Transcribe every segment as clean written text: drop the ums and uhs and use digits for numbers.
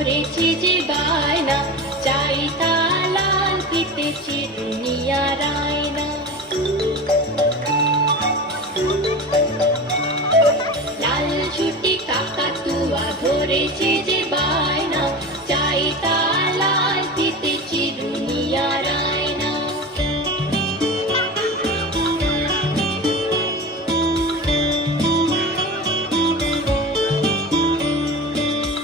ধরেছে যে বায়না, চাই তার লাল ফিতে চিরুনিয়া রায়না। লাল ছুটি কাকাতুয়া ধরেছে যে বায়না, চাই তার লাল ফিতে চিরুনিয়া রায়না।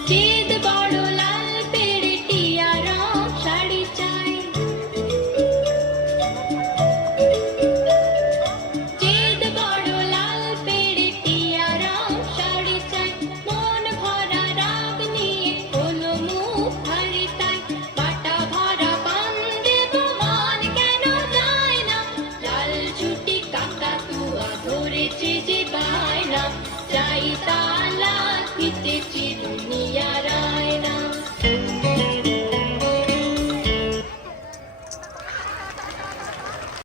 চেদ বড় লাল পেড়ে টিয়া রং শাড়ি চাই, চেদ বড় লাল পেড়ে টিয়া রং শাড়ি চাই। মন ভরা রাগ নিয়ে হলো মুখ ভারী তাই, বাটা ভরা পান দেব মন কেন যায় না। লাল ছুটি কাকাতুয়া ধরেছে যে বায়না, চাই তার লাল ফিতে চিরুনিয়া